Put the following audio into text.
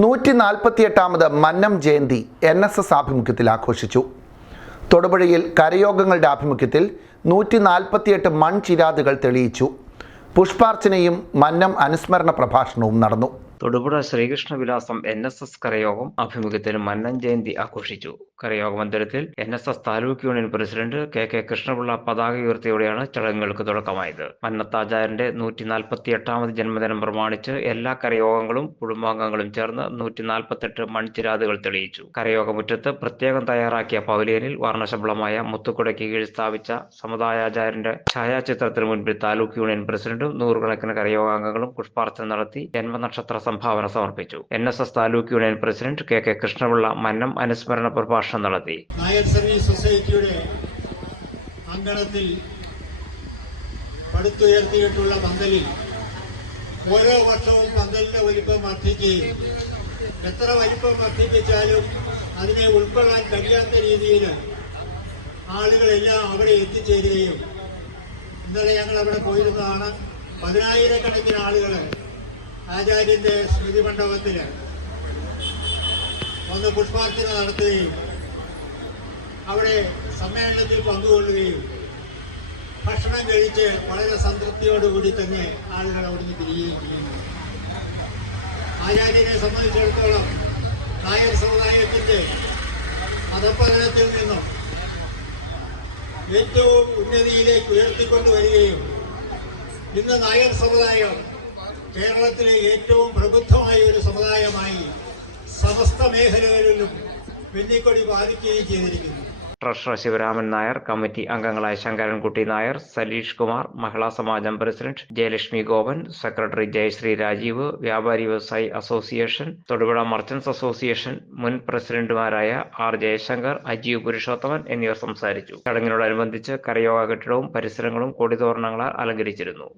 നൂറ്റി നാൽപ്പത്തിയെട്ടാമത് Mannam Jayanti N S S ആഭിമുഖ്യത്തിൽ ആഘോഷിച്ചു. തൊടുപുഴയിൽ കരയോഗങ്ങളുടെ ആഭിമുഖ്യത്തിൽ നൂറ്റി നാൽപ്പത്തിയെട്ട് മൺചിരാതുകൾ തെളിയിച്ചു. പുഷ്പാർച്ചനയും മന്നം അനുസ്മരണ പ്രഭാഷണവും നടന്നു. Thodupuzha Sreekrishnavilasam N S S കരയോഗം ആഭിമുഖ്യത്തിൽ മന്നം ജയന്തി ആഘോഷിച്ചു. കരയോഗ മന്ദിരത്തിൽ N S S taluk union president K K Krishnapilla പതാക ഉയർത്തിയോടെയാണ് ചടങ്ങുകൾക്ക് തുടക്കമായത്. മന്നത്താചാര്യന്റെ നൂറ്റി നാൽപ്പത്തി എട്ടാമത് ജന്മദിനം പ്രമാണിച്ച് എല്ലാ കരയോഗങ്ങളും കുടുംബാംഗങ്ങളും ചേർന്ന് നൂറ്റി നാൽപ്പത്തെട്ട് മൺചിരാതുകൾ തെളിയിച്ചു. കരയോഗമുറ്റത്ത് പ്രത്യേകം തയ്യാറാക്കിയ പവലിയനിൽ വർണശബളമായ മുത്തുക്കുടയ്ക്ക് കീഴിൽ സ്ഥാപിച്ച സമുദായാചാര്യന്റെ ഛായാചിത്രത്തിന് മുൻപിൽ താലൂക്ക് യൂണിയൻ പ്രസിഡന്റും നൂറുകണക്കിന് കരയോഗാംഗങ്ങളും പുഷ്പാർച്ചന നടത്തി ജന്മനക്ഷത്ര സംഭാവന സമർപ്പിച്ചു. N S S taluk union president K K Krishnapilla Mannam അനുസ്മരണ പ്രഭാഷണം നടത്തി. നായർ സർവീസ് സൊസൈറ്റിയുടെ അങ്കണത്തിൽ പടുത്തുയർത്തിയിട്ടുള്ള പന്തലിൽ ഓരോ വർഷവും പന്തലിന്റെ വലിപ്പം വർദ്ധിക്കുകയും എത്ര വലിപ്പം വർദ്ധിപ്പിച്ചാലും അതിനെ ഉൾക്കൊള്ളാൻ കഴിയാത്ത രീതിയിൽ ആളുകളെല്ലാം അവിടെ എത്തിച്ചേരുകയും ഇന്നലെ ഞങ്ങൾ അവിടെ പോയിരുന്നതാണ് പതിനായിരക്കണക്കിന് ആളുകൾ ആചാര്യന്റെ സ്മൃതി മണ്ഡപത്തിൽ ഒന്ന് പുഷ്പാർച്ചന നടത്തുകയും അവിടെ സമ്മേളനത്തിൽ പങ്കുകൊള്ളുകയും ഭക്ഷണം കഴിച്ച് വളരെ സംതൃപ്തിയോടുകൂടി തന്നെ ആളുകൾ അവിടുന്ന് തിരികുകയും ചെയ്യുന്നു ആചാര്യനെ സംബന്ധിച്ചിടത്തോളം നായർ സമുദായത്തിന്റെ മതപതനത്തിൽ നിന്നും ഏറ്റവും ഉന്നതിയിലേക്ക് ഉയർത്തിക്കൊണ്ടു വരികയും ഇന്ന് നായർ സമുദായം കേരളത്തിലെ ഏറ്റവും പ്രബുദ്ധമായ ഒരു സമുദായമായി സമസ്ത മേഖലകളിലും വെന്നിക്കൊടി ബാധിക്കുകയും ചെയ്തിരിക്കുന്നു. ട്രഷറർ ശിവരാമൻ നായർ കമ്മിറ്റി അംഗങ്ങളായ ശങ്കരൻകുട്ടി നായർ സലീഷ് കുമാർ മഹിളാ സമാജം പ്രസിഡന്റ് ജയലക്ഷ്മി ഗോപൻ സെക്രട്ടറി ജയശ്രീ രാജീവ് വ്യാപാരി വ്യവസായി അസോസിയേഷൻ തൊടുപുഴ മർച്ചന്റ്സ് അസോസിയേഷൻ മുൻ പ്രസിഡന്റുമാരായ ആർ ജയശങ്കർ അജീവ് പുരുഷോത്തമൻ എന്നിവർ സംസാരിച്ചു. ചടങ്ങിനോടനുബന്ധിച്ച് കരയോഗ കെട്ടിടവും പരിസരങ്ങളും കൊടിതോരണങ്ങളാൽ അലങ്കരിച്ചിരുന്നു.